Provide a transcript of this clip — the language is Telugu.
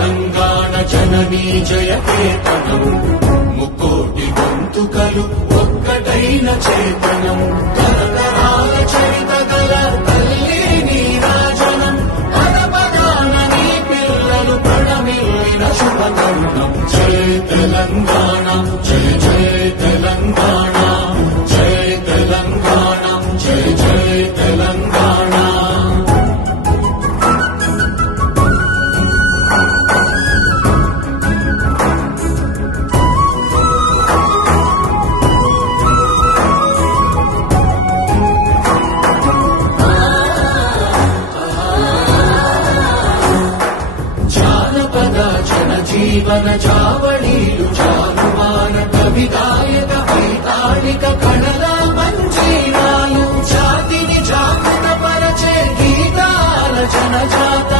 తెలంగాణ జననీ జయ కేతనం ముక్కోటి గొంతుకలు ఒక్కటైన చేతనం తరతరాల చరిత గల తల్లి నీరాజనం పదపదాన నీ పిల్లలు ప్రణమిల్లిన శుభతరుణం జయ తెలంగాణ జయ జయ తెలంగాణ జయ తెలంగాణ జయ జయ తెలంగాణ జీవన చావళీలు చాలువాన కవిదాయక వైతాళిక కళల మంజీరాలు జాతిని జాగృత పరచే గీతాల జనజాత